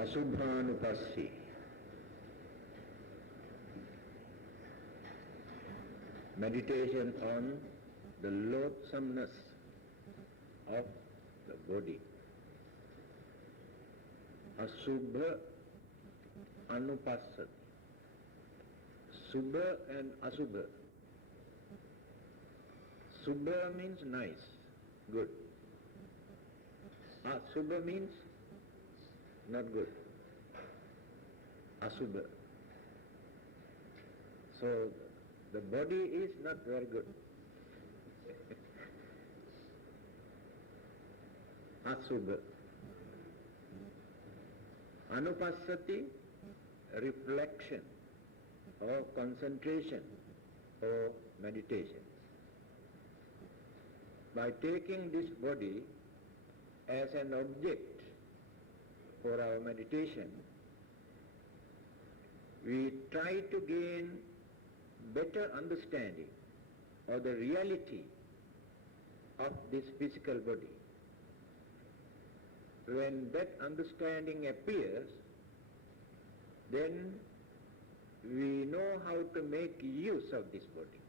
Asubhanupassi. Meditation on the loathsomeness of the body. Asubha anupassati. Subha and Asubha. Subha means nice, good. Asubha means not good. Asubha. So the body is not very good. Asubha. Anupassati, reflection or concentration or meditation. By taking this body as an object for our meditation, we try to gain better understanding of the reality of this physical body. When that understanding appears, then we know how to make use of this body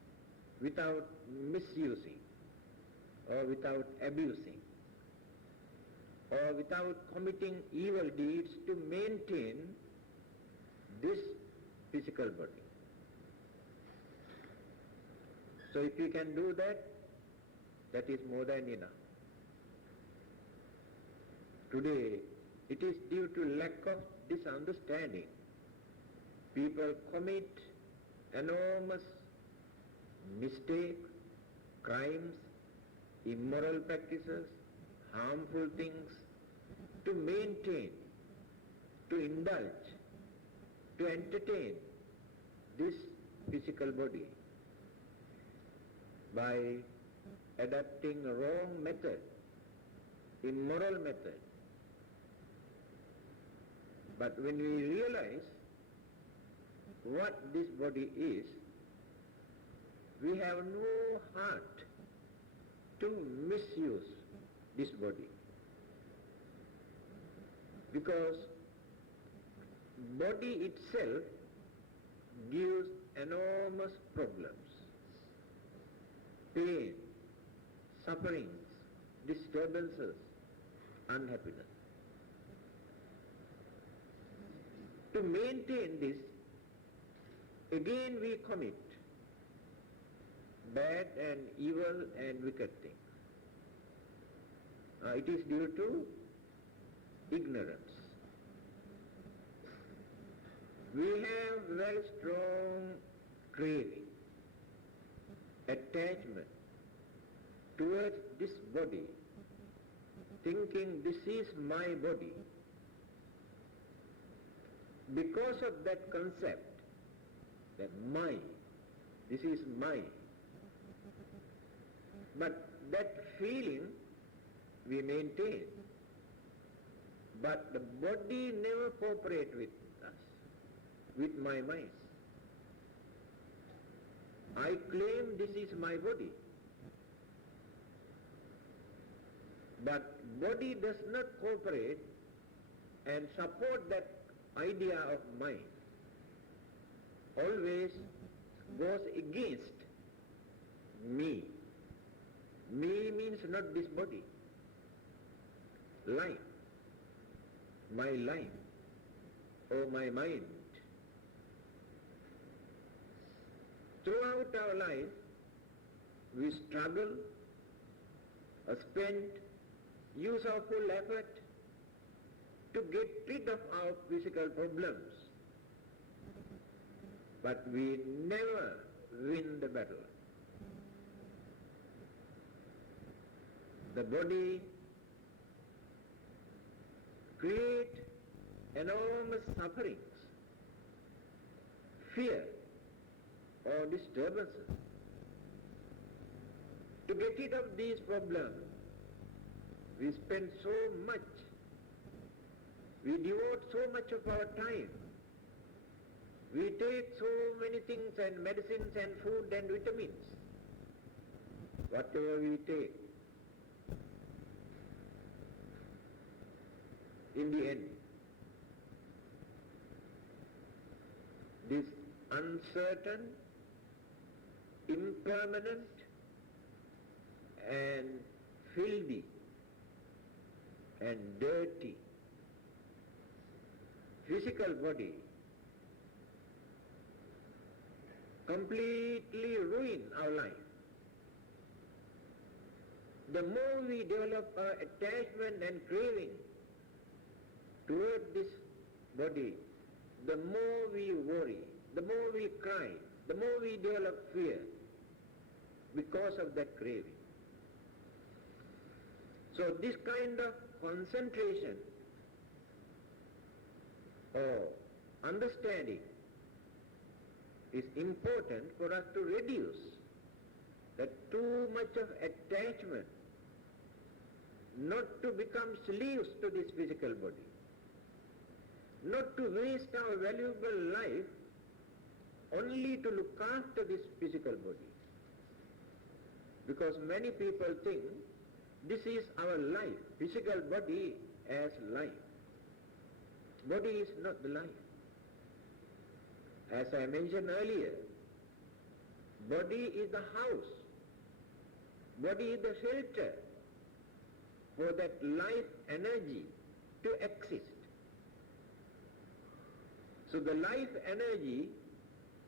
without misusing or without abusing or without committing evil deeds to maintain this physical body. So if we can do that, that is more than enough. Today, it is due to lack of this understanding. People commit enormous mistakes, crimes, immoral practices, harmful things to maintain, to indulge, to entertain this physical body by adopting a wrong method, immoral method. But when we realize what this body is, we have no heart to misuse this body, because body itself gives enormous problems, pain, sufferings, disturbances, unhappiness. To maintain this, again we commit bad and evil and wicked things. It is due to ignorance. We have very strong craving, attachment towards this body, thinking this is my body. Because of that concept, that mine, this is mine. But that feeling we maintain. But the body never cooperates with us, with my mind. I claim this is my body. But body does not cooperate and support that idea of mine. Always goes against me. Me means not this body. Life. My life. Or my mind. Throughout our life, we struggle, spend, use our full effort to get rid of our physical problems. But we never win the battle. The body creates enormous sufferings, fear or disturbances. To get rid of these problems, we spend so much, we devote so much of our time, we take so many things and medicines and food and vitamins. Whatever we take, in the end, uncertain, impermanent and filthy and dirty physical body completely ruin our life. The more we develop our attachment and craving toward this body, the more we worry, the more we cry, the more we develop fear because of that craving. So this kind of concentration or understanding is important for us to reduce that too much of attachment, not to become slaves to this physical body, not to waste our valuable life only to look after this physical body. Because many people think this is our life, physical body as life. Body is not the life. As I mentioned earlier, body is the house, body is the shelter for that life energy to exist. So the life energy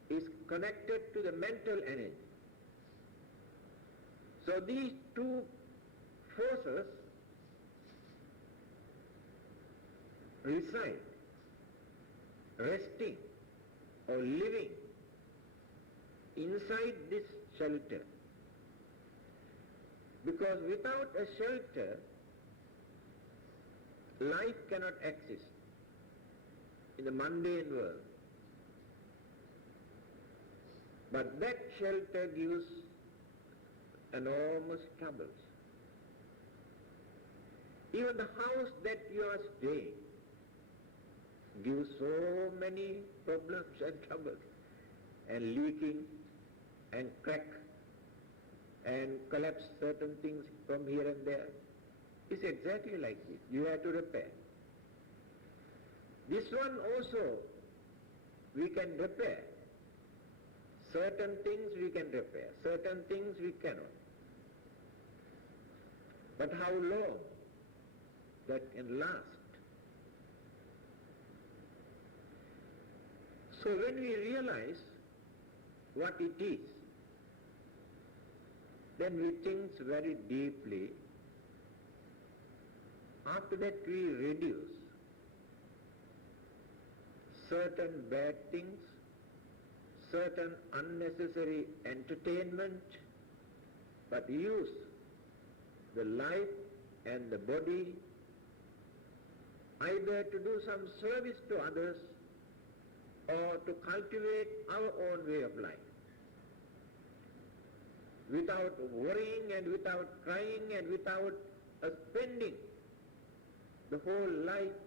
is connected to the mental energy. So these two forces reside, resting or living inside this shelter. Because without a shelter, life cannot exist in the mundane world. But that shelter gives enormous troubles. Even the house that you are staying gives so many problems and troubles, and leaking and crack and collapse certain things from here and there. It's exactly like this. You have to repair. This one also we can repair. Certain things we can repair, certain things we cannot. But how long that can last? So when we realize what it is, then we think very deeply. After that we reduce certain bad things, certain unnecessary entertainment, but use the life and the body either to do some service to others or to cultivate our own way of life. Without worrying and without crying and without spending the whole life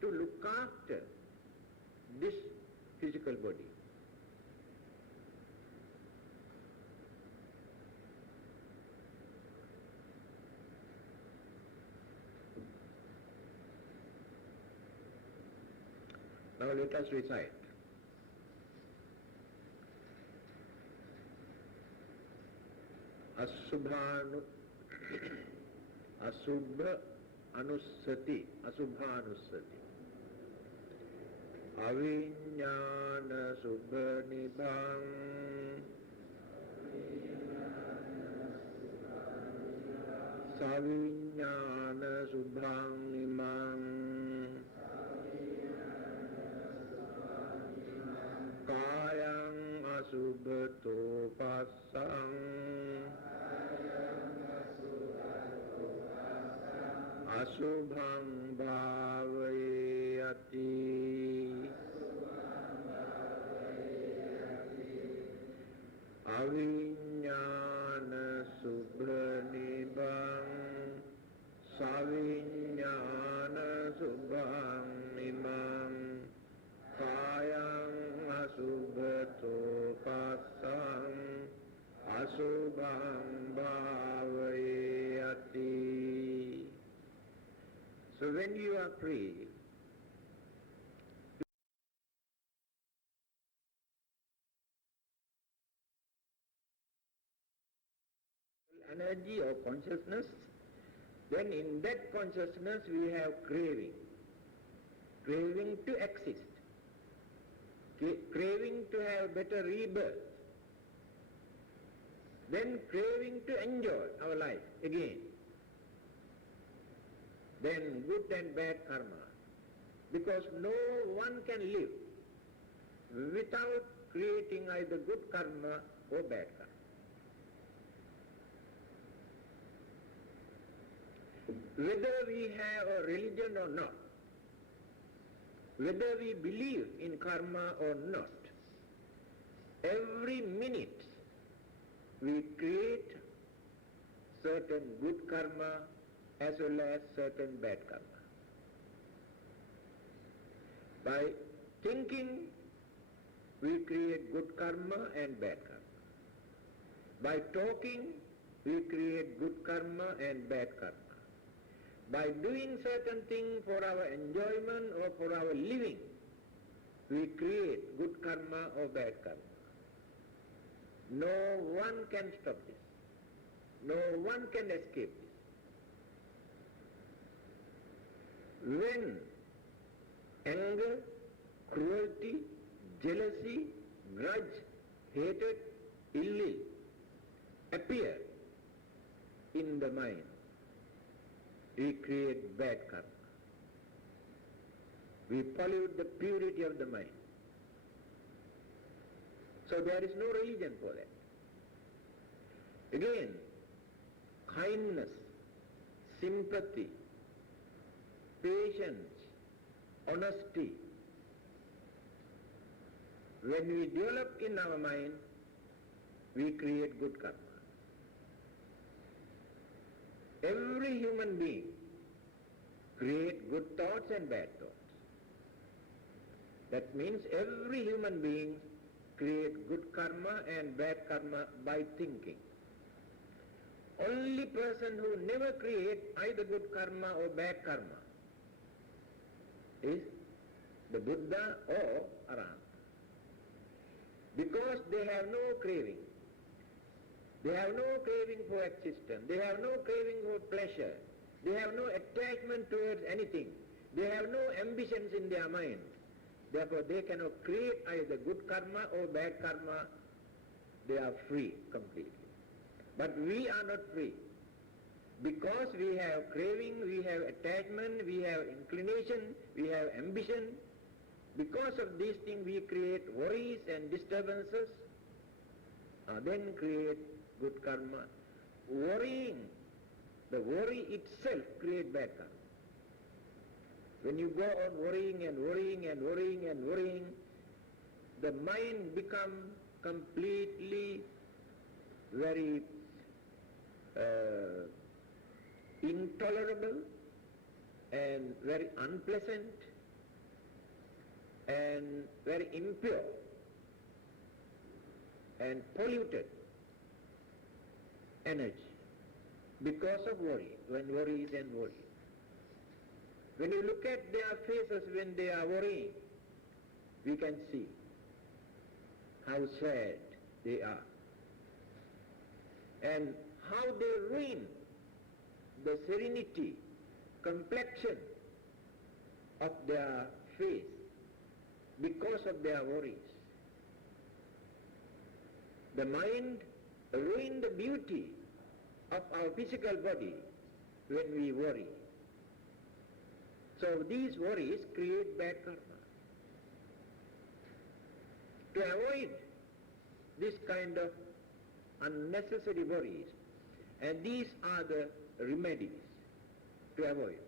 to look after this physical body. Now let us recite. Asubha anussati, asubhanussati. Aviññāna subha nibhaṃ saviññāna subhaṃ nimāṃ kāyaṃ asubhato passaṃ asubhaṃ bhāvayati aviññāna subha nibhaṃ saviññāna subhaṃ nimāṃ kāyaṃ asubhato passaṃ asubhaṃ bhāvayati. So when you are free, energy or consciousness, then in that consciousness we have craving. Craving to exist. Craving to have better rebirth. Then craving to enjoy our life again. Then good and bad karma. Because no one can live without creating either good karma or bad karma. Whether we have a religion or not, whether we believe in karma or not, every minute we create certain good karma as well as certain bad karma. By thinking, we create good karma and bad karma. By talking, we create good karma and bad karma. By doing certain things for our enjoyment or for our living, we create good karma or bad karma. No one can stop this. No one can escape this. When anger, cruelty, jealousy, grudge, hatred, ill will appear in the mind, we create bad karma. We pollute the purity of the mind. So there is no religion for that. Again, kindness, sympathy, patience, honesty, when we develop in our mind, we create good karma. Every human being creates good thoughts and bad thoughts. That means every human being creates good karma and bad karma by thinking. Only person who never creates either good karma or bad karma is the Buddha or Arahant. Because they have no craving. They have no craving for existence. They have no craving for pleasure. They have no attachment towards anything. They have no ambitions in their mind. Therefore, they cannot create either good karma or bad karma. They are free completely. But we are not free. Because we have craving, we have attachment, we have inclination, we have ambition. Because of these things we create worries and disturbances, then create good karma. Worrying, the worry itself creates bad karma. When you go on worrying and worrying and worrying and worrying, the mind becomes completely very intolerable and very unpleasant and very impure and polluted energy because of worry, when worries and worry. When you look at their faces when they are worrying, we can see how sad they are and how they ruin the serenity, complexion of their face because of their worries. The mind ruins the beauty of our physical body when we worry. So these worries create bad karma. To avoid this kind of unnecessary worries, and these are the remedies to avoid.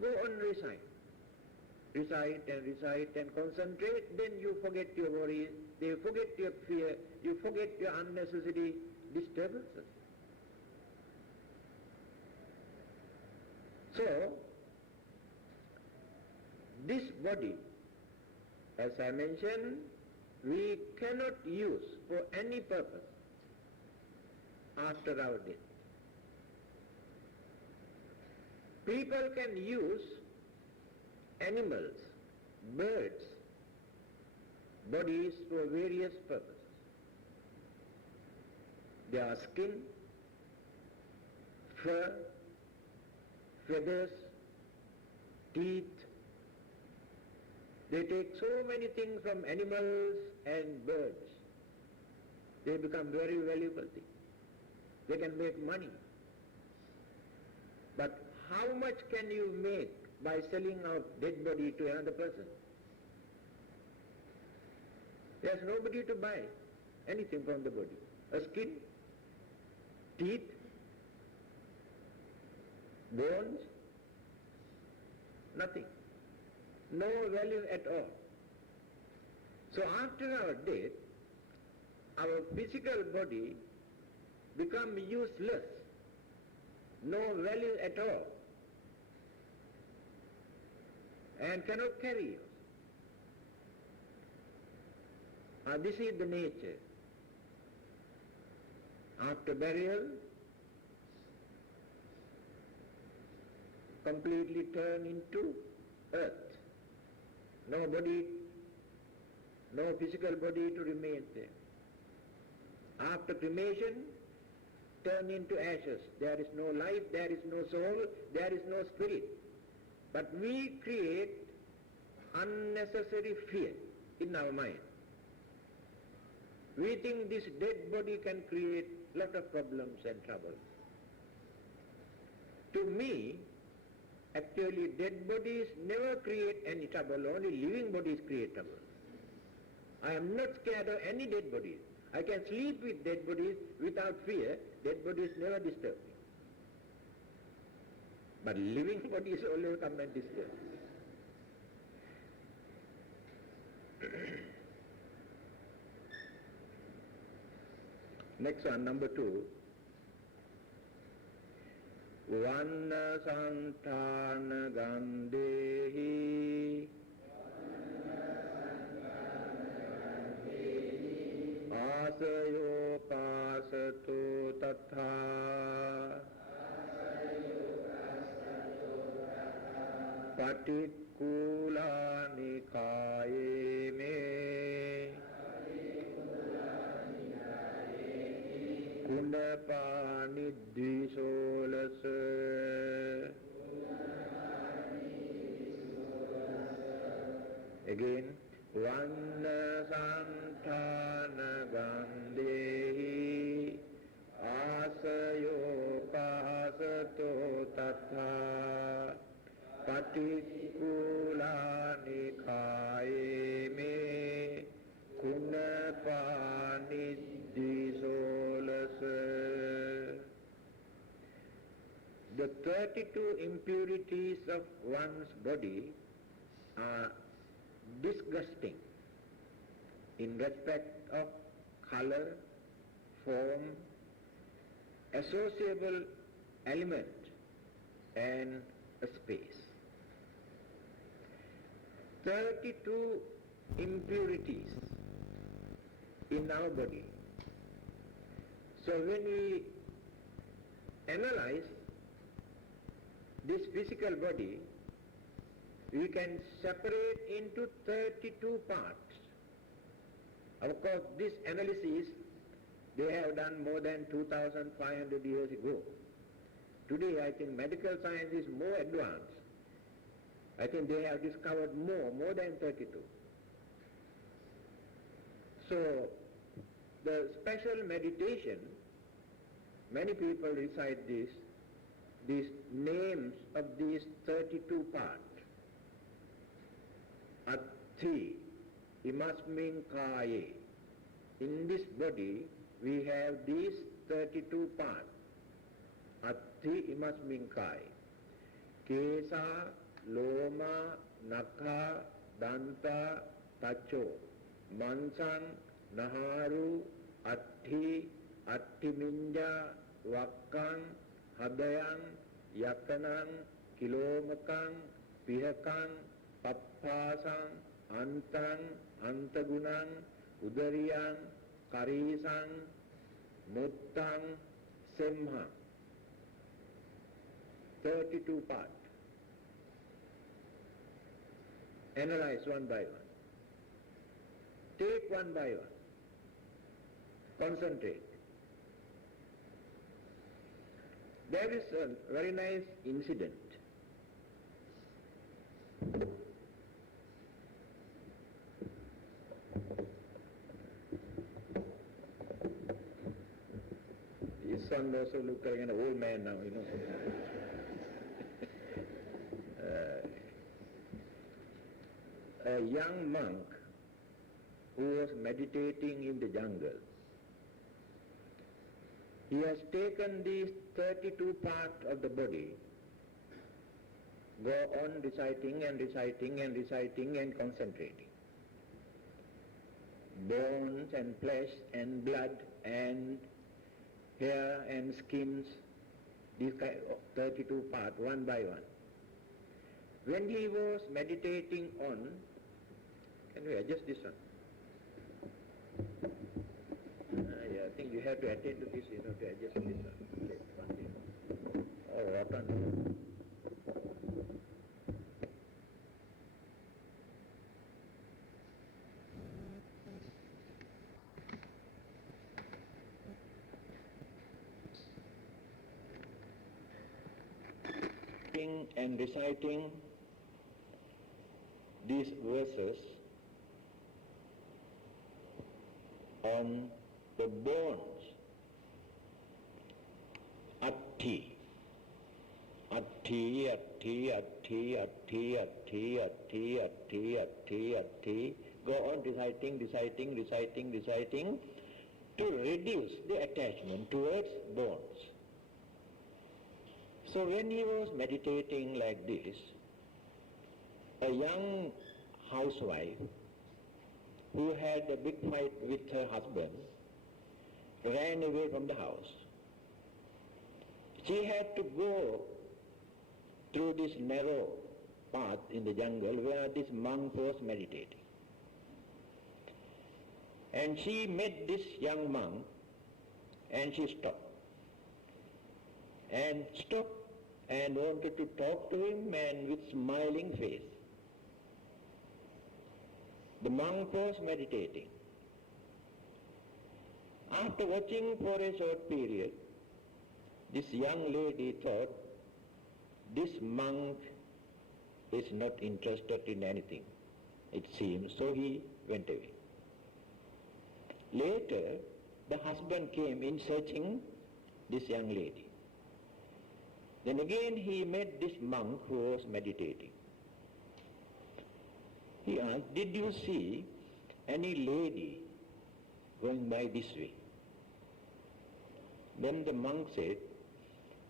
Go on recite. Recite and concentrate, then you forget your worries, you forget your fear, you forget your unnecessary disturbances. So, this body, as I mentioned, we cannot use for any purpose after our death. People can use animals, birds, bodies for various purposes. their skin, fur, feathers, teeth. They take so many things from animals and birds. They become very valuable things. They can make money. But how much can you make by selling out dead body to another person? There's nobody to buy anything from the body. A skin, teeth, bones, nothing. No value at all. So after our death, our physical body becomes useless, no value at all, and cannot carry us. This is the nature. After burial, completely turn into earth. No body, no physical body to remain there. After cremation, turn into ashes. There is no life, there is no soul, there is no spirit. But we create unnecessary fear in our mind. We think this dead body can create lot of problems and troubles. To me, actually dead bodies never create any trouble, only living bodies create trouble. I am not scared of any dead bodies. I can sleep with dead bodies without fear. Dead bodies never disturb me. But living bodies always come and disturb me. Next one, number 2. Vanna santana gandehi asayo pasato tatha patikulani kaye me Kundapani Dvisolasa Again, Vanna Santana Gandehi Asayo Pasato Tatha Patikulani Kaye Me Kundapani The 32 impurities of one's body are disgusting in respect of color, form, associable element and space. 32 impurities in our body. So when we analyze this physical body, we can separate into 32 parts. Of course, this analysis they have done more than 2,500 years ago. Today, I think medical science is more advanced. I think they have discovered more than 32. So, the special meditation, many people recite these names of these 32 parts. Atti imasmin kaye. In this body, we have these 32 parts. Atti imasmin kaye. Kesa, loma, nakha, danta, tacho. Mansang, naharu, atti, attiminja, vakkang, hadayang, yakanang, kilomakang, pihakang, pappasang, antang, antagunang, udariyang, karisang, muttang, semha. 32 parts. Analyze one by one. Take one by one. Concentrate. There is a very nice incident. His son also looked like an old man now, a young monk who was meditating in the jungle. He has taken these 32 parts of the body, go on reciting and reciting and reciting and concentrating. Bones and flesh and blood and hair and skins, these 32 parts, one by one. When he was meditating on, can we adjust this one? Yeah, I think you have to attend to this, to adjust this one. Okay, one thing. Oh, what on? And reciting these verses on the bones, atti, atti, atti, atti, atti, atti, atti, atti, atti, atti, go on reciting, reciting, reciting, reciting, to reduce the attachment towards bones. So when he was meditating like this, a young housewife who had a big fight with her husband ran away from the house. She had to go through this narrow path in the jungle where this monk was meditating. And she met this young monk and she stopped. And stopped and wanted to talk to him, and with smiling face. The monk was meditating. After watching for a short period, this young lady thought, this monk is not interested in anything, it seems, so he went away. Later, the husband came in searching this young lady. Then again he met this monk who was meditating. He asked, did you see any lady going by this way? Then the monk said,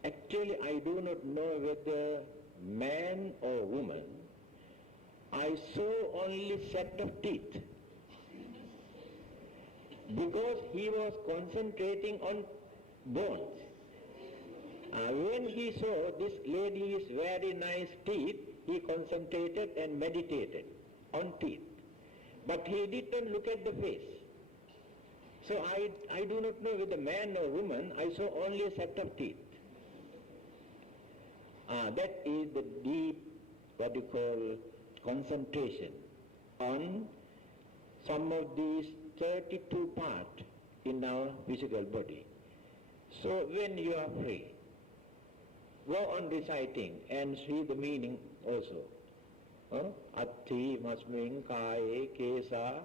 actually I do not know whether man or woman, I saw only set of teeth. Because he was concentrating on bones. When he saw this lady's very nice teeth, he concentrated and meditated on teeth. But he didn't look at the face. So I do not know whether man or woman, I saw only a set of teeth. That is the deep, what you call, concentration on some of these 32 parts in our physical body. So when you are free, go on reciting and see the meaning also. Atti must mean kaye, kesa.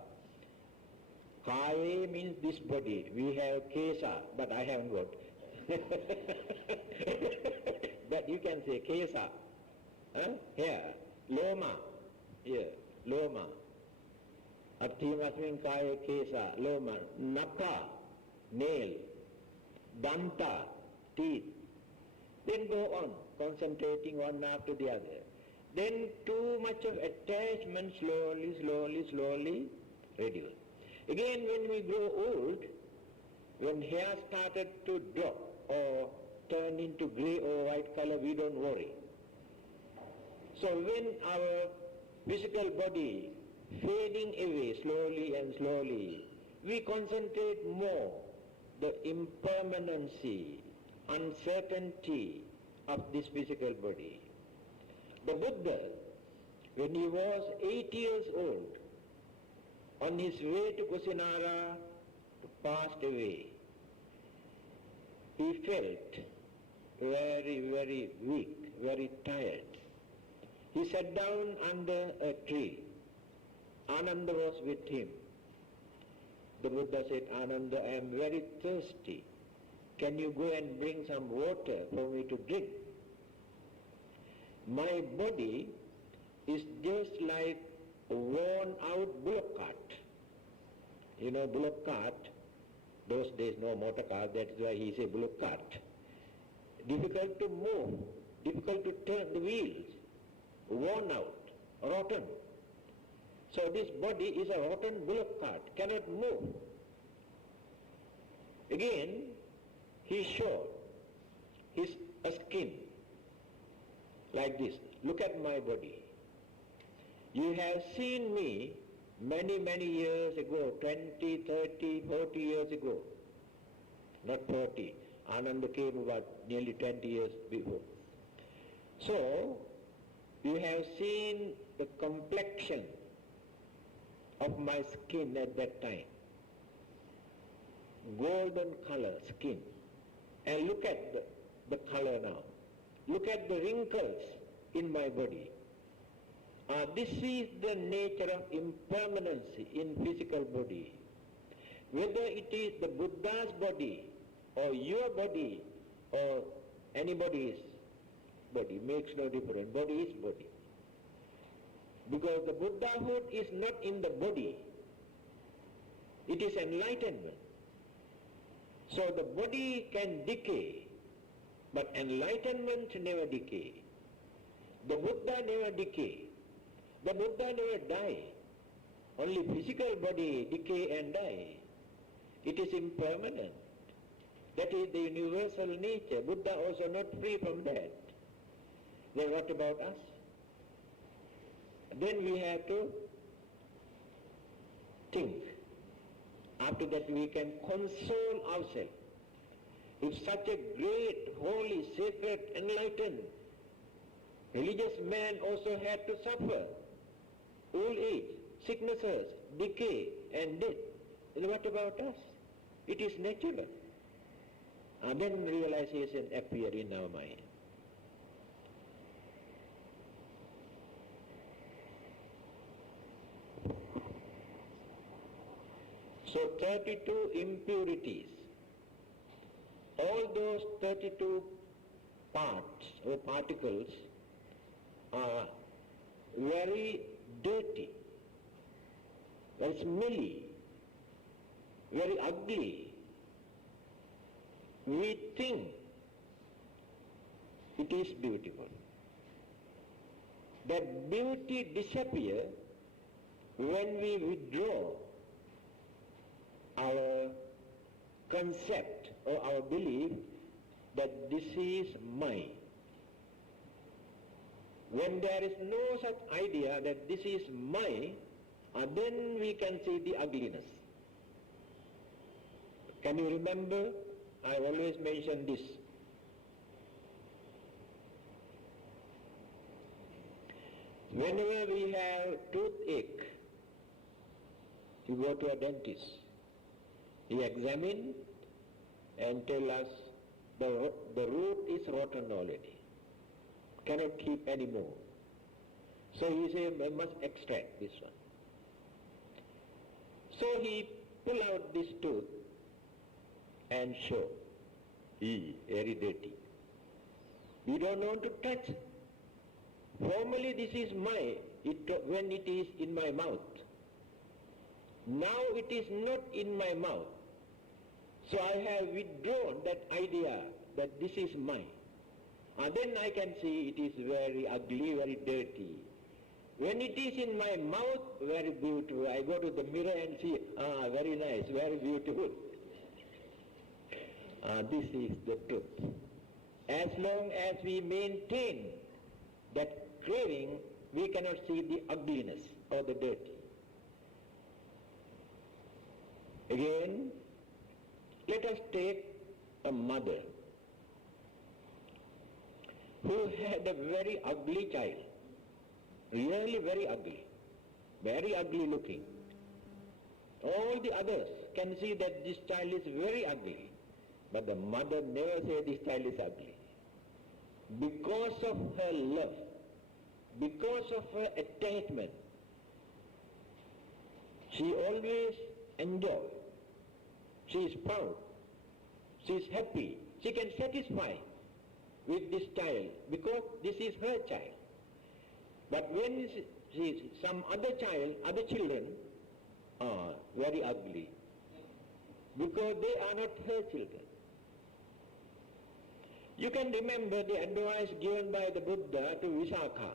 Kaye means this body. We have kesa, but I haven't got. But you can say kesa. Here, loma. Here, loma. Atti must mean kaye, kesa, loma. Naka, nail. Danta, teeth. Then go on, concentrating one after the other. Then too much of attachment slowly reduce. Again, when we grow old, when hair started to drop or turn into grey or white color, we don't worry. So when our physical body fading away slowly, we concentrate more the impermanency, uncertainty of this physical body. The Buddha, when he was 8 years old, on his way to Kusinara, passed away. He felt very, very weak, very tired. He sat down under a tree. Ananda was with him. The Buddha said, Ananda, I am very thirsty. Can you go and bring some water for me to drink? My body is just like a worn out bullock cart. You know, bullock cart, those days no motor car, that's why he said bullock cart. Difficult to move, difficult to turn the wheels, worn out, rotten. So this body is a rotten bullock cart, cannot move. Again, he showed his skin like this. Look at my body. You have seen me many, many years ago, 20, 30, 40 years ago. Not 40. Ananda came about nearly 20 years before. So, you have seen the complexion of my skin at that time. Golden color skin. And look at the color now. Look at the wrinkles in my body. This is the nature of impermanency in physical body. Whether it is the Buddha's body or your body or anybody's body, makes no difference. Body is body. Because the Buddhahood is not in the body. It is enlightenment. So the body can decay, but enlightenment never decay. The Buddha never decay. The Buddha never die. Only physical body decay and die. It is impermanent. That is the universal nature. Buddha also not free from that. Then what about us? Then we have to think. After that we can console ourselves. If such a great, holy, sacred, enlightened, religious man also had to suffer old age, sicknesses, decay and death, then what about us? It is natural. Then realization appears in our mind. So 32 impurities, all those 32 parts or particles are very dirty, very smelly, very ugly. We think it is beautiful. That beauty disappears when we withdraw our concept or our belief that this is mine. When there is no such idea that this is mine, then we can see the ugliness. Can you remember? I always mention this. Whenever we have toothache, you go to a dentist. He examines and tells us the root is rotten already. Cannot keep any more. So he says, I must extract this one. So he pull out this tooth and show. Very dirty. We don't want to touch. Formerly this is mine when it is in my mouth. Now it is not in my mouth. So I have withdrawn that idea that this is mine. Then I can see it is very ugly, very dirty. When it is in my mouth, very beautiful. I go to the mirror and see, very nice, very beautiful. This is the truth. As long as we maintain that craving, we cannot see the ugliness or the dirty. Again, let us take a mother who had a very ugly child, really very ugly looking. All the others can see that this child is very ugly, but the mother never says this child is ugly. because of her love, because of her attachment, she always enjoys. She is proud. She is happy. She can satisfy with this child because this is her child. But when some other child, other children are very ugly because they are not her children. You can remember the advice given by the Buddha to Visakha.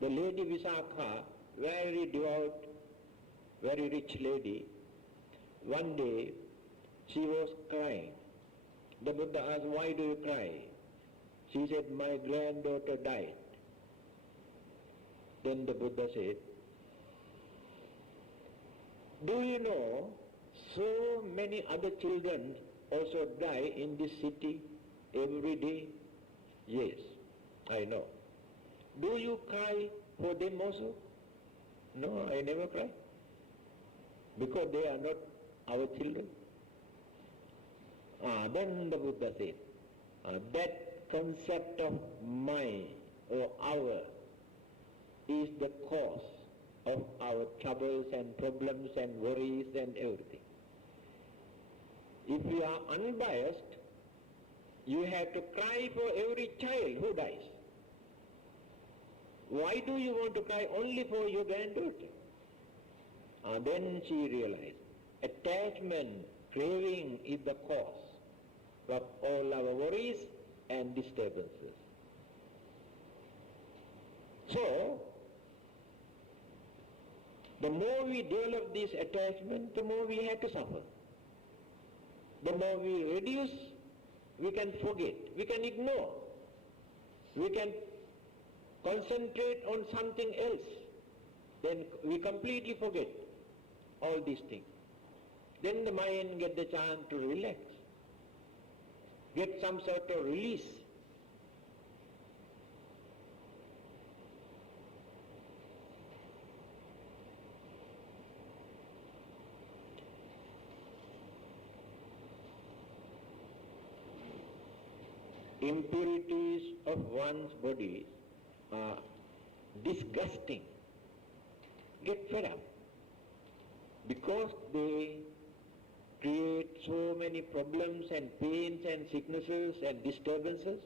The lady Visakha, very devout, very rich lady. One day she was crying. The Buddha asked, "Why do you cry?" She said, "My granddaughter died." Then the Buddha said, "Do you know so many other children also die in this city every day?" "Yes, I know." "Do you cry for them also?" "No, I never cry, because they are not our children." Then the Buddha said, that concept of mine or our is the cause of our troubles and problems and worries and everything. If you are unbiased, you have to cry for every child who dies. Why do you want to cry only for your granddaughter? Then she realized, attachment, craving is the cause of all our worries and disturbances. So, the more we develop this attachment, the more we have to suffer. The more we reduce, we can forget, we can ignore, we can concentrate on something else. Then we completely forget all these things. Then the mind gets the chance to relax, get some sort of release. Impurities of one's body are disgusting. Get fed up, because they create so many problems and pains and sicknesses and disturbances,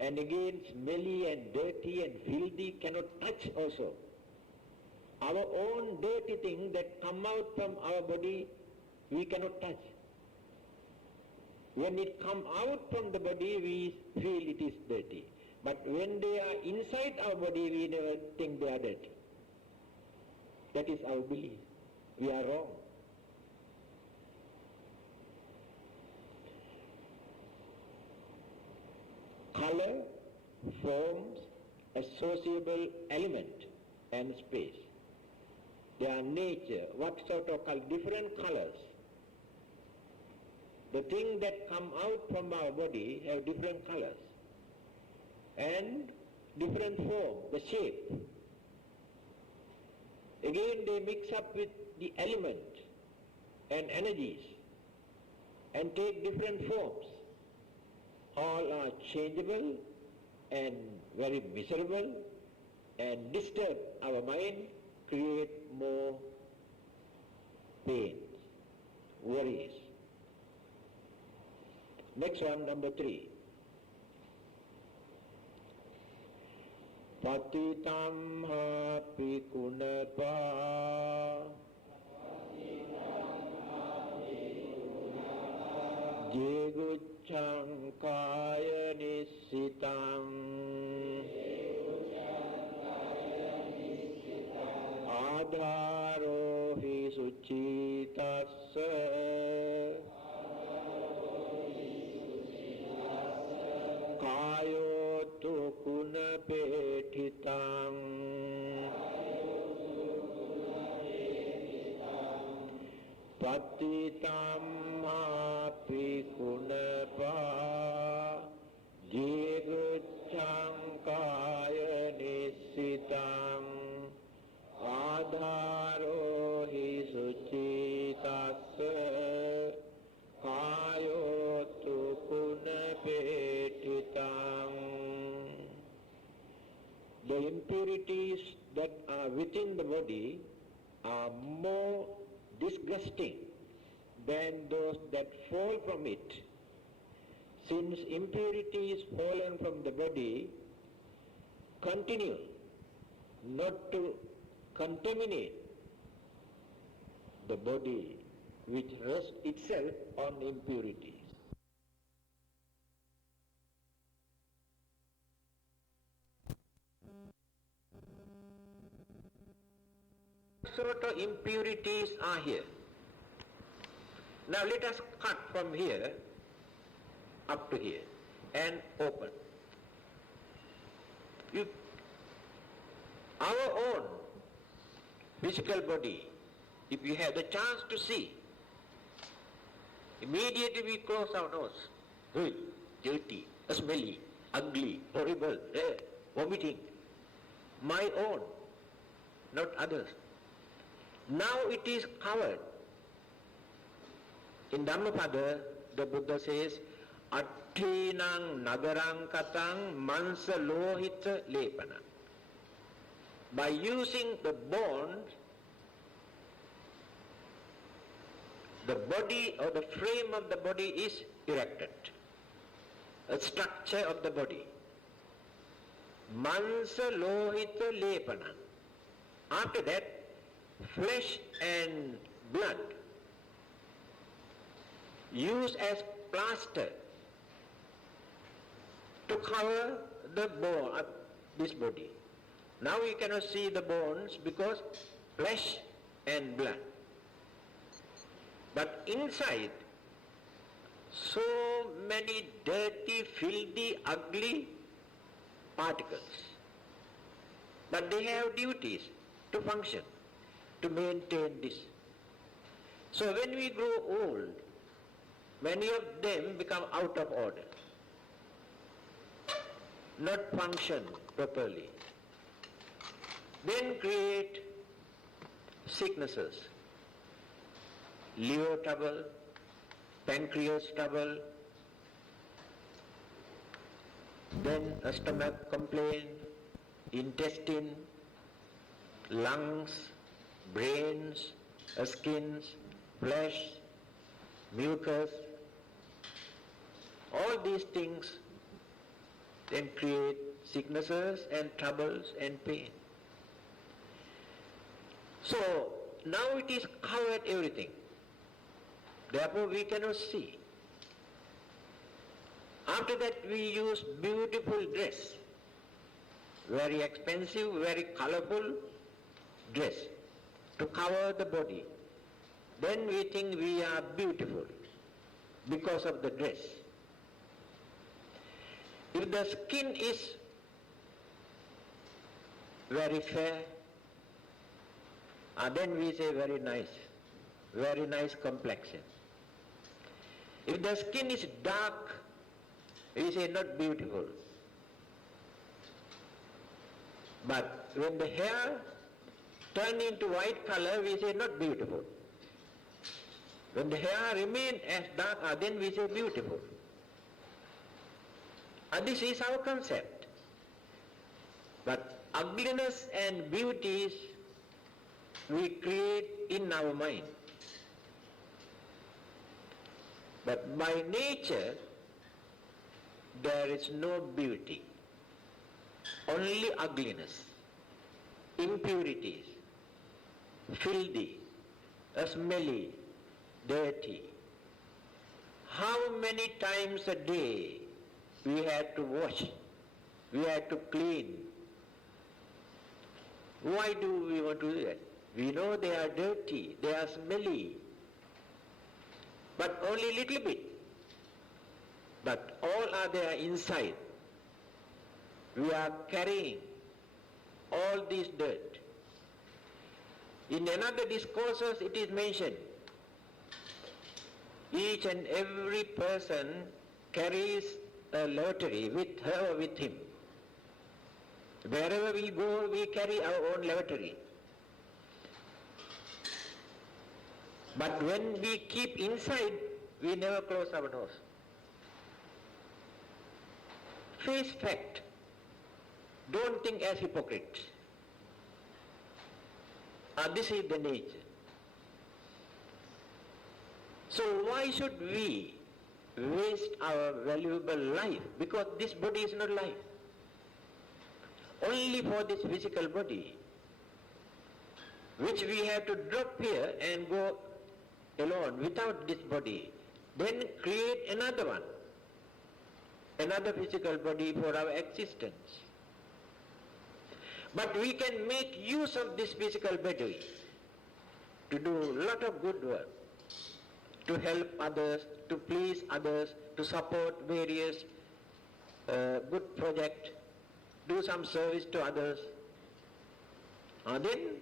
and again smelly and dirty and filthy, cannot touch also. Our own dirty thing that come out from our body, we cannot touch. When it come out from the body, we feel it is dirty. But when they are inside our body, we never think they are dirty. That is our belief. We are wrong. Color forms a sociable element and space. Their nature, what sort of color? Different colors. The things that come out from our body have different colors and different form, the shape. Again, they mix up with the element and energies and take different forms. All are changeable and very miserable and disturb our mind, create more pains, worries. Next one, number 3. Patitam hapi kunapa jeguchang kaya nisitam adharo hi sucitassa kayo tu kunapetitang patitam hapi kunapa jeguchang kaya nisitang adharo hi sucitassa kayo tu kunapetitang than those that fall from it. Since impurities fallen from the body continue not to contaminate the body which rests itself on impurities. Sort of impurities are here. Now let us cut from here up to here and open. Our own physical body, if we have the chance to see, immediately we close our nose. Dirty, smelly, ugly, horrible, vomiting. My own, not others. Now it is covered. In Dhammapada, the Buddha says, Attinang nagarang katang mansa lohita lepana. By using the bone, the body or the frame of the body is erected. A structure of the body. Mansa lohita lepana. After that, flesh and blood used as plaster to cover the bone of this body. Now we cannot see the bones because flesh and blood. But inside, so many dirty, filthy, ugly particles. But they have duties to function, to maintain this. So when we grow old, many of them become out of order, not function properly. Then create sicknesses, liver trouble, pancreas trouble, then a stomach complaint, intestine, lungs, brains, skins, flesh, mucus. All these things then create sicknesses and troubles and pain. So now it is covered everything. Therefore we cannot see. After that we use beautiful dress, very expensive, very colorful dress to cover the body. Then we think we are beautiful because of the dress. If the skin is very fair, then we say very nice complexion. If the skin is dark, we say not beautiful. But when the hair turn into white color, we say not beautiful. When the hair remain as dark, then we say beautiful. And this is our concept. But ugliness and beauties we create in our mind. But by nature, there is no beauty, only ugliness, impurities, filthy, smelly, dirty. How many times a day we had to wash, we had to clean? Why do we want to do that? We know they are dirty, they are smelly, but only little bit. But all are there inside. We are carrying all this dirt. In another discourses it is mentioned, each and every person carries a lavatory with her or with him. Wherever we go, we carry our own lavatory. But when we keep inside, we never close our nose. Face fact. Don't think as hypocrites. This is the nature. So why should we waste our valuable life? Because this body is not life. Only for this physical body, which we have to drop here and go alone without this body, then create another one, another physical body for our existence. But we can make use of this physical body to do a lot of good work, to help others, to please others, to support various good projects, do some service to others. Then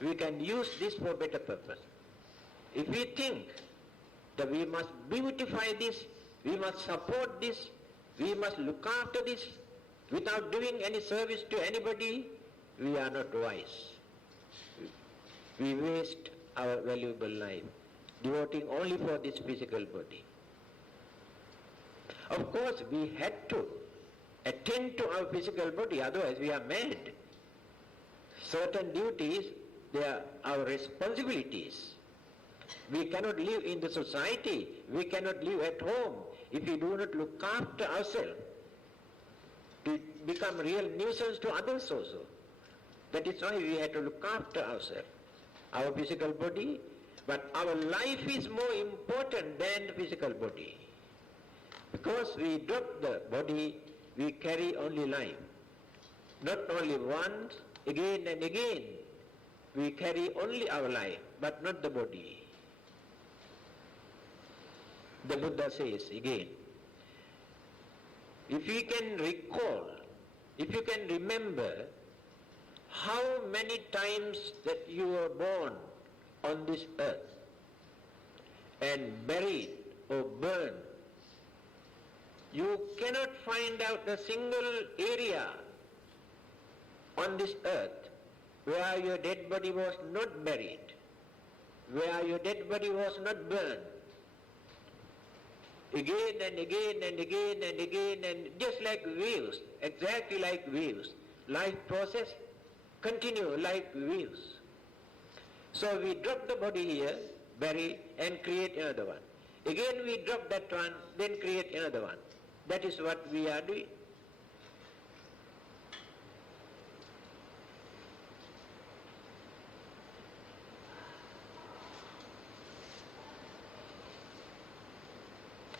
we can use this for better purpose. If we think that we must beautify this, we must support this, we must look after this, without doing any service to anybody, we are not wise. We waste our valuable life, devoting only for this physical body. Of course, we had to attend to our physical body, otherwise we are mad. Certain duties, they are our responsibilities. We cannot live in the society, we cannot live at home if we do not look after ourselves, to become real nuisance to others also. That is why we have to look after ourselves, our physical body, but our life is more important than the physical body. Because we drop the body, we carry only life. Not only once, again and again, we carry only our life, but not the body. The Buddha says again, if you can recall, if you can remember how many times that you were born on this earth and buried or burned, you cannot find out a single area on this earth where your dead body was not buried, where your dead body was not burned. Again and again and again and again, and just like waves, exactly like waves. Life process continue like waves. So we drop the body here, bury, and create another one. Again we drop that one, then create another one. That is what we are doing.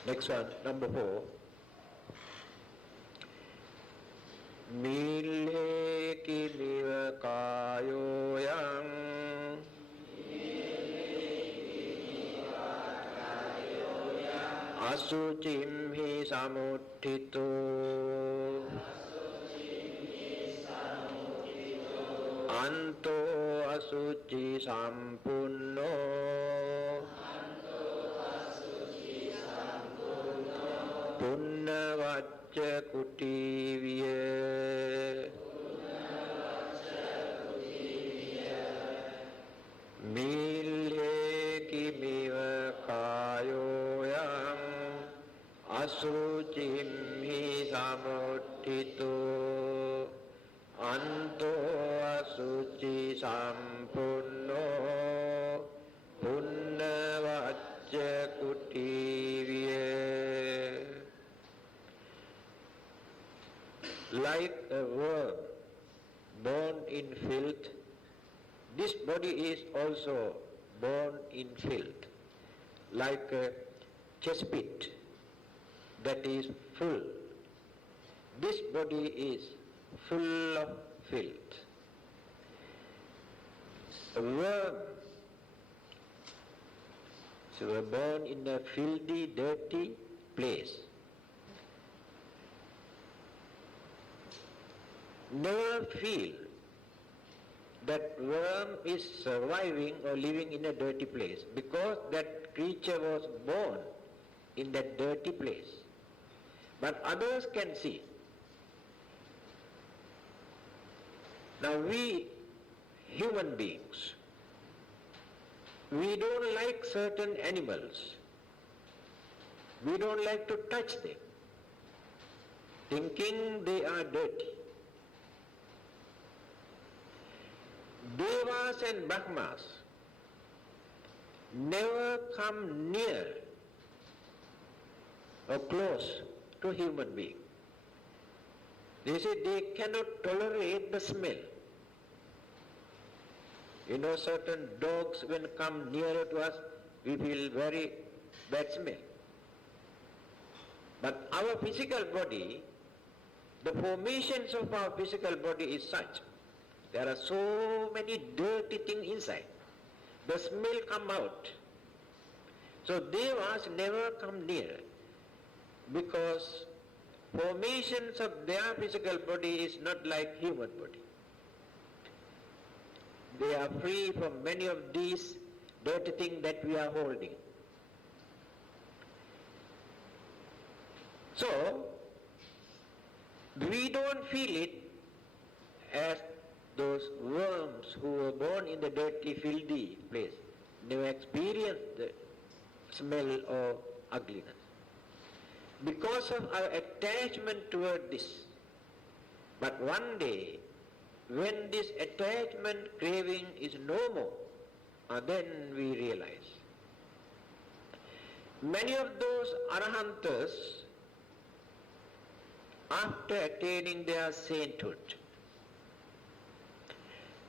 Next one, number 4. Mille kimiva kayo yang asucim hi samuttito anto asuci sampunno punnavacca kutiviya mille kimiva kayo yang asucim hi samuttito anto asuci sampunno punnavacca kutiviya. Like a worm born in filth, this body is also born in filth. Like a chestpit that is full, this body is full of filth. A worm, so we are born in a filthy, dirty place. Never feel that worm is surviving or living in a dirty place, because that creature was born in that dirty place. But others can see. Now we human beings, we don't like certain animals. We don't like to touch them, thinking they are dirty. Devas and Brahmas, never come near or close to human being. They say they cannot tolerate the smell. You know, certain dogs when come nearer to us, we feel very bad smell. But our physical body, the formations of our physical body is such. There are so many dirty things inside. The smell come out. So devas never come near because formations of their physical body is not like human body. They are free from many of these dirty things that we are holding. So, we don't feel it as those worms who were born in the dirty, filthy place. Never experienced the smell or ugliness. Because of our attachment toward this. But one day, when this attachment craving is no more, then we realize. Many of those arahantas, after attaining their sainthood,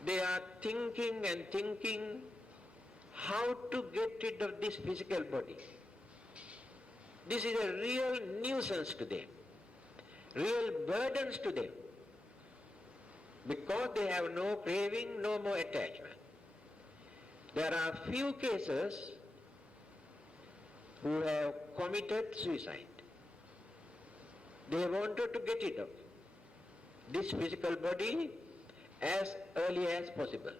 they are thinking and thinking how to get rid of this physical body. This is a real nuisance to them, real burdens to them, because they have no craving, no more attachment. There are few cases who have committed suicide. They wanted to get rid of this physical body as early as possible.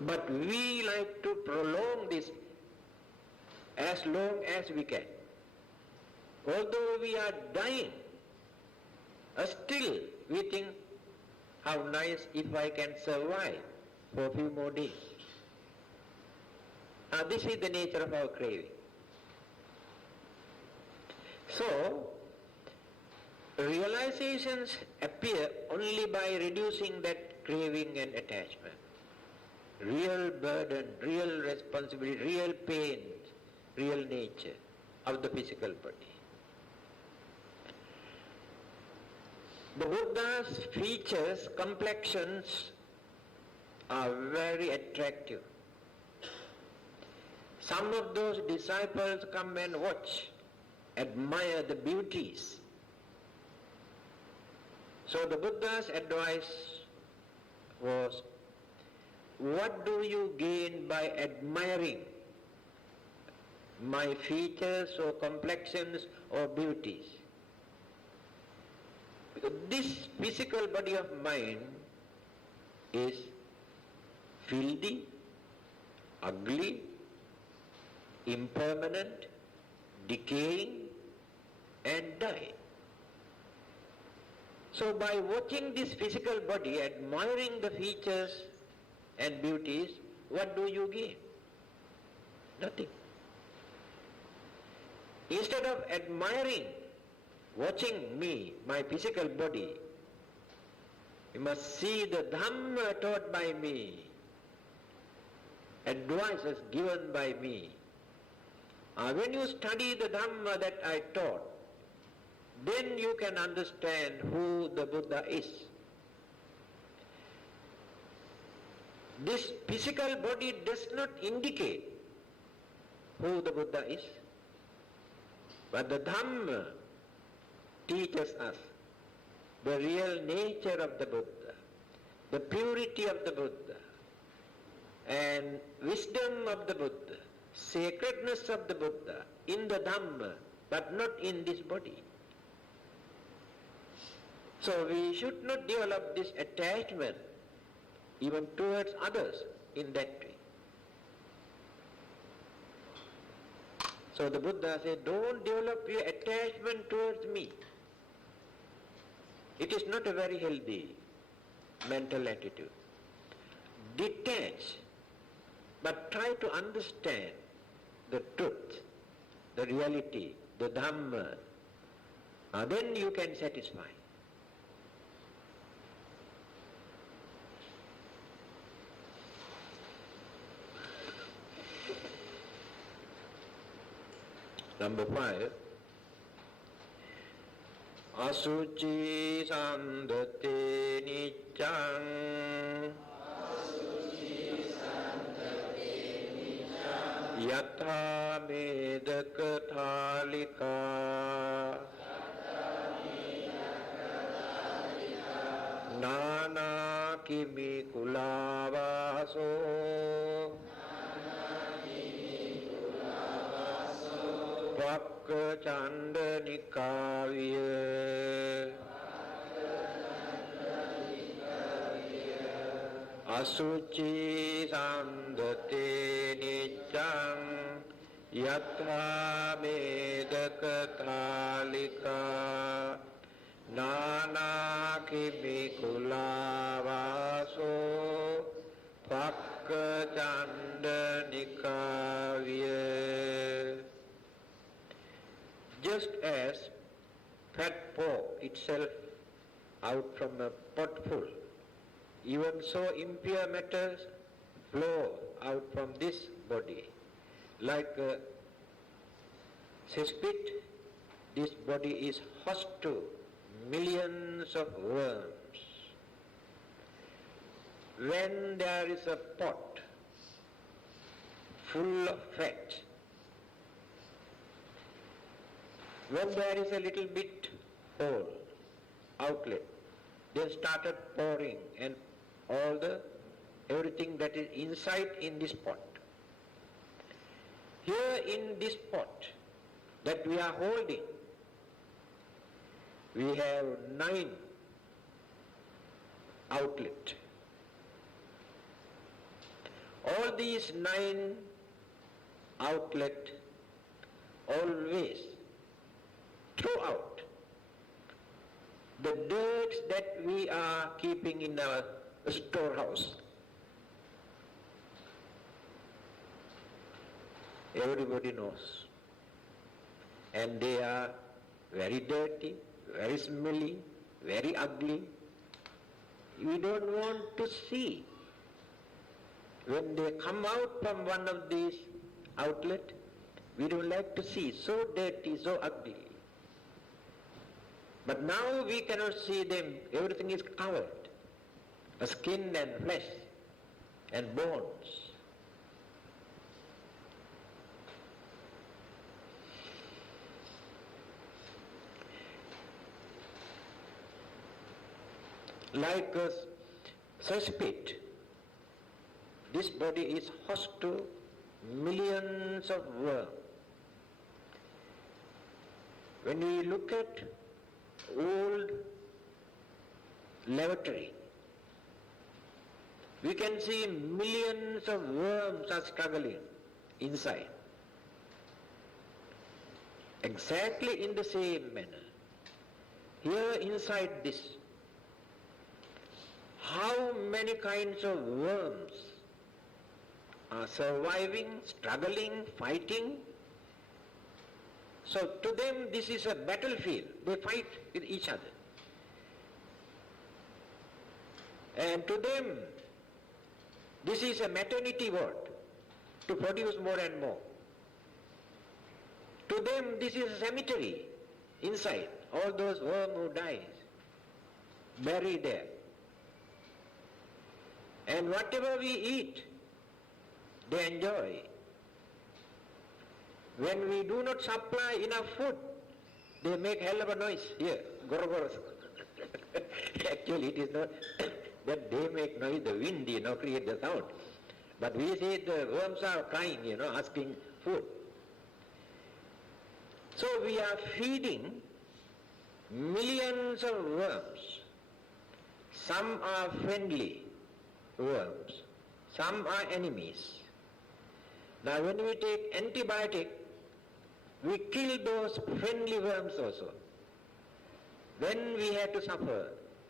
But we like to prolong this as long as we can. Although we are dying, still we think, how nice if I can survive for a few more days. This is the nature of our craving. So, realizations appear only by reducing that craving and attachment. Real burden, real responsibility, real pain, real nature of the physical body. The Buddha's features, complexions are very attractive. Some of those disciples come and watch, admire the beauties. So the Buddha's advice was, what do you gain by admiring my features or complexions or beauties? Because this physical body of mine is filthy, ugly, impermanent, decaying, and dying. So by watching this physical body, admiring the features and beauties, what do you gain? Nothing. Instead of admiring, watching me, my physical body, you must see the Dhamma taught by me, advices given by me. When you study the Dhamma that I taught, then you can understand who the Buddha is. This physical body does not indicate who the Buddha is, but the Dhamma teaches us the real nature of the Buddha, the purity of the Buddha, and wisdom of the Buddha, sacredness of the Buddha in the Dhamma, but not in this body. So we should not develop this attachment even towards others in that way. So the Buddha said, don't develop your attachment towards me. It is not a very healthy mental attitude. Detach, but try to understand the truth, the reality, the Dhamma. Then you can satisfy. Number 5. Asuci sandate niccang yatha medaka thalika nana kimi kulavaso vakka chanda nikavya asuci sandate niccang yatha medaka thalika nana kimi kulavaso vakka chanda nikavya. Just as fat pork itself out from a pot full, even so impure matters flow out from this body. Like a cesspit, this body is host to millions of worms. When there is a pot full of fat, when there is a little bit hole, outlet, they started pouring and everything that is inside in this pot. Here in this pot that we are holding, we have 9 outlets. All these 9 outlets always throughout the dirt that we are keeping in our storehouse. Everybody knows. And they are very dirty, very smelly, very ugly. We don't want to see. When they come out from one of these outlets, we don't like to see. So dirty, so ugly. But now we cannot see them. Everything is covered. Skin and flesh and bones. Like a cesspit, this body is host to millions of worms. When we look at old lavatory, we can see millions of worms are struggling inside. Exactly in the same manner. Here inside this, how many kinds of worms are surviving, struggling, fighting. So to them this is a battlefield. They fight with each other. And to them this is a maternity ward to produce more and more. To them this is a cemetery inside. All those worms who died, buried there. And whatever we eat, they enjoy. When we do not supply enough food, they make hell of a noise here, goro. Actually it is not that they make noise, the wind, create the sound. But we say the worms are crying, asking food. So we are feeding millions of worms. Some are friendly worms, some are enemies. Now when we take antibiotic, we kill those friendly worms also. Then we have to suffer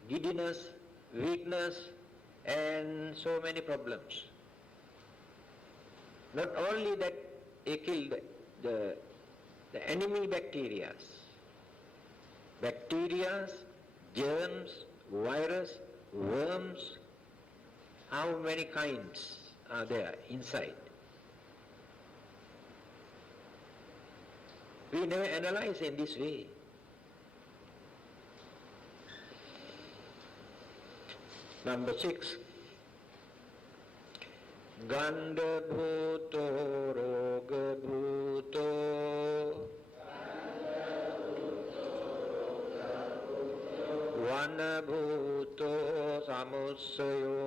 giddiness, weakness, and so many problems. Not only that they kill the enemy bacteria, germs, virus, worms, how many kinds are there inside? We never analyze in this way. Number 6. Gandha bhuto roga bhuto vana bhuto samusayo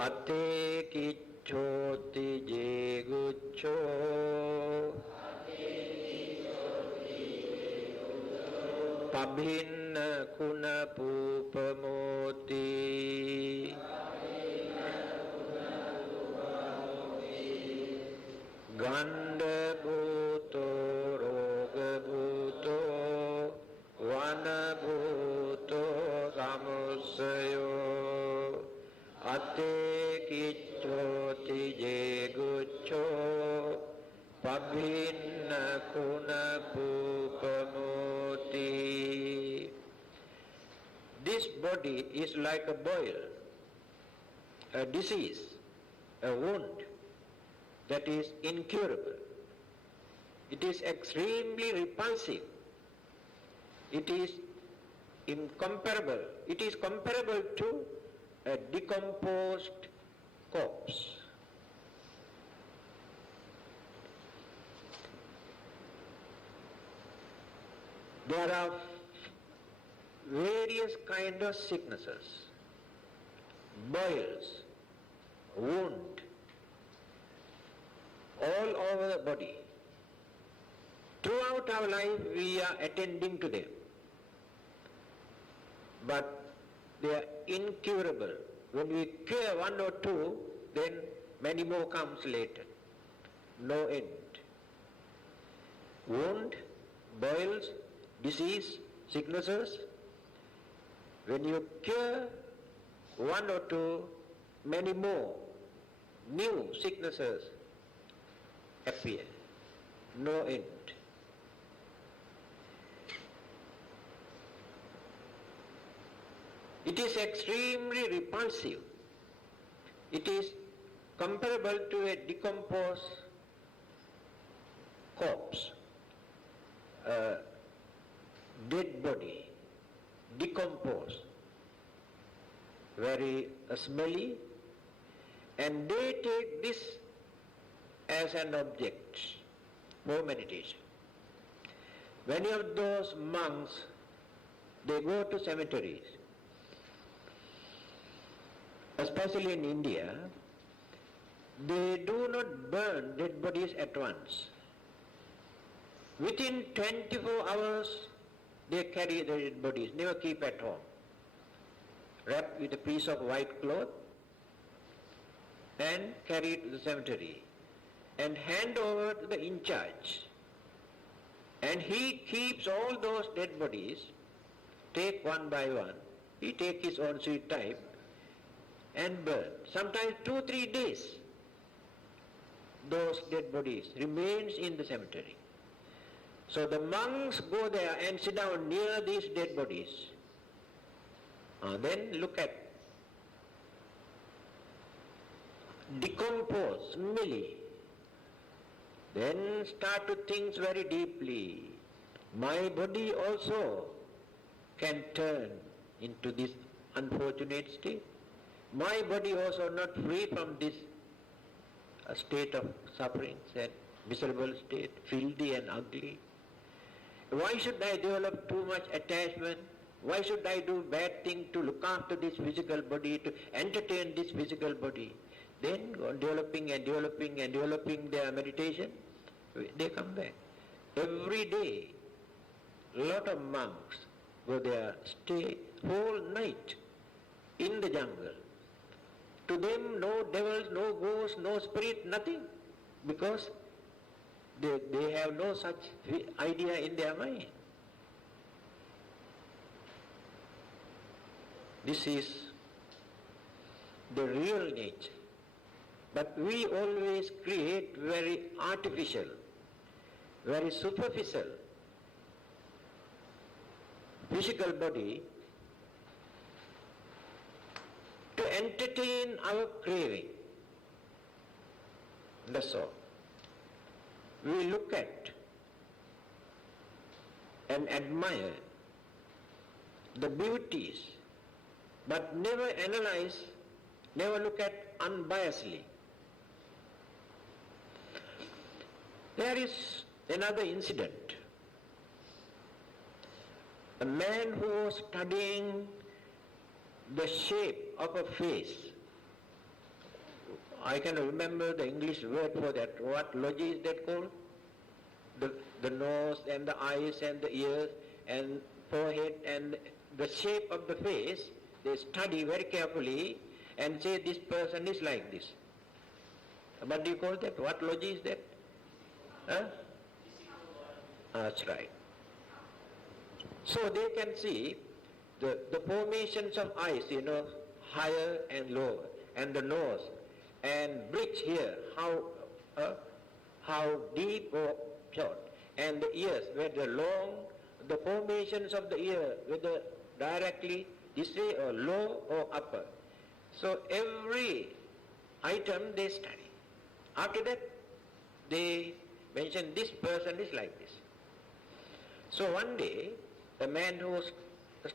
ate kichoti jegucho pabhinna kuna pupamoti gandha bhuto roga bhuto vana bhuto samusayo ate kichoti jegucho pabhinna kuna pupamoti. This body is like a boil, a disease, a wound that is incurable. It is extremely repulsive. It is incomparable. It is comparable to a decomposed corpse. There are various kinds of sicknesses, boils, wound, all over the body. Throughout our life we are attending to them, but they are incurable. When we cure one or two, then many more comes later. No end. Wound, boils, disease, sicknesses. When you cure one or two, many more new sicknesses appear. No end. It is extremely repulsive. It is comparable to a decomposed corpse, a dead body, decomposed, very smelly, and they take this as an object for meditation. Many of those monks, they go to cemeteries, especially in India. They do not burn dead bodies at once. Within 24 hours, they carry the dead bodies, never keep at home. Wrap with a piece of white cloth and carry it to the cemetery and hand over to the in charge. And he keeps all those dead bodies, take one by one. He takes his own sweet time and burn. Sometimes 2-3 days, those dead bodies remains in the cemetery. So the monks go there and sit down near these dead bodies. Then look at decomposed, smelly. Then start to think very deeply. My body also can turn into this unfortunate state. My body also not free from this state of suffering and miserable state, filthy and ugly. Why should I develop too much attachment? Why should I do bad thing to look after this physical body, to entertain this physical body? Then go on developing and developing and developing their meditation, they come back. Every day, lot of monks go there, stay whole night in the jungle. To them, no devils, no ghosts, no spirit, nothing, because they have no such idea in their mind. This is the real nature. But we always create very artificial, very superficial physical body to entertain our craving. That's all. We look at and admire the beauties, but never analyze, never look at unbiasedly. There is another incident. A man who was studying the shape of a face. I cannot remember the English word for that. What logy is that called? The nose and the eyes and the ears and forehead and the shape of the face, they study very carefully and say this person is like this. What do you call that? What logy is that? Huh? That's right. So they can see the formations of eyes, higher and lower, and the nose, and bridge here, how deep or short, and the ears, whether long, the formations of the ear, whether directly this way or low or upper. So every item they study. After that, they mention this person is like this. So one day, the man who was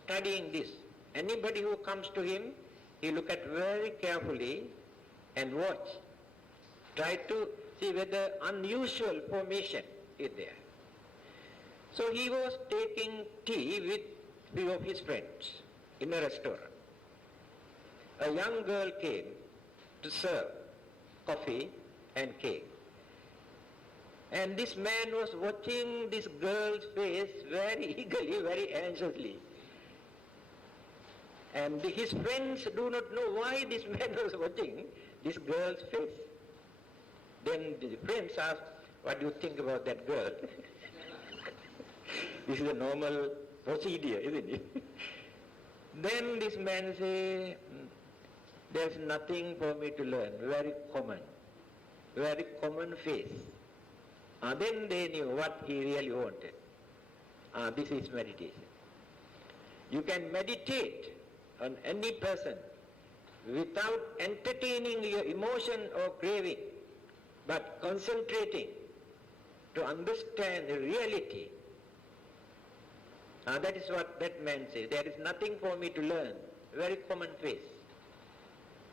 studying this, anybody who comes to him, he look at very carefully and watch. Try to see whether unusual formation is there. So he was taking tea with few of his friends in a restaurant. A young girl came to serve coffee and cake. And this man was watching this girl's face very eagerly, very anxiously. And his friends do not know why this man was watching this girl's face. Then the friends asked, what do you think about that girl? This is a normal procedure, isn't it? Then this man said, there's nothing for me to learn, very common face. Then they knew what he really wanted. This is meditation. You can meditate on any person without entertaining your emotion or craving, but concentrating to understand the reality. That is what that man says. There is nothing for me to learn. Very common face.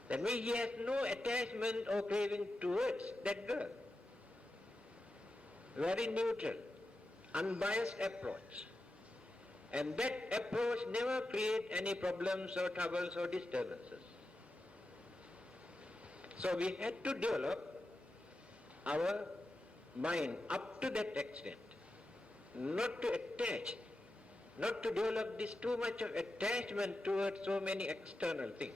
That means he has no attachment or craving towards that girl. Very neutral, unbiased approach. And that approach never creates any problems or troubles or disturbances. So we had to develop our mind up to that extent, not to attach, not to develop this too much of attachment towards so many external things.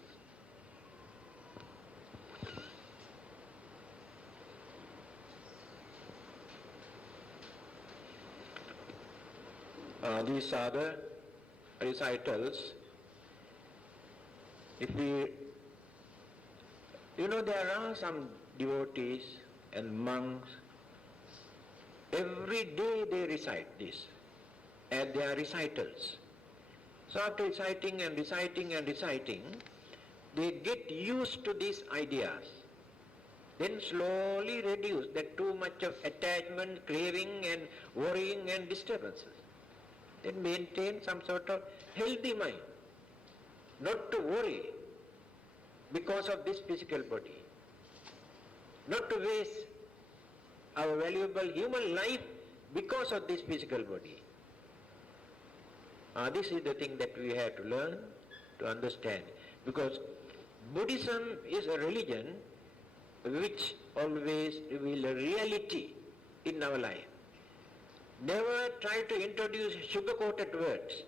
These are the recitals. If we, there are some devotees and monks, every day they recite this, and they are recitals. So after reciting and reciting and reciting, they get used to these ideas. Then slowly reduce that too much of attachment, craving and worrying and disturbances. Then maintain some sort of healthy mind, not to worry because of this physical body, not to waste our valuable human life because of this physical body. This is the thing that we have to learn, to understand, because Buddhism is a religion which always reveals a reality in our life. Never try to introduce sugar-coated words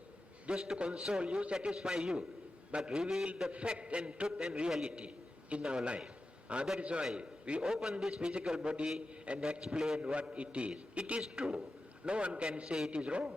just to console you, satisfy you, but reveal the fact and truth and reality in our life. That is why we open this physical body and explain what it is. It is true. No one can say it is wrong.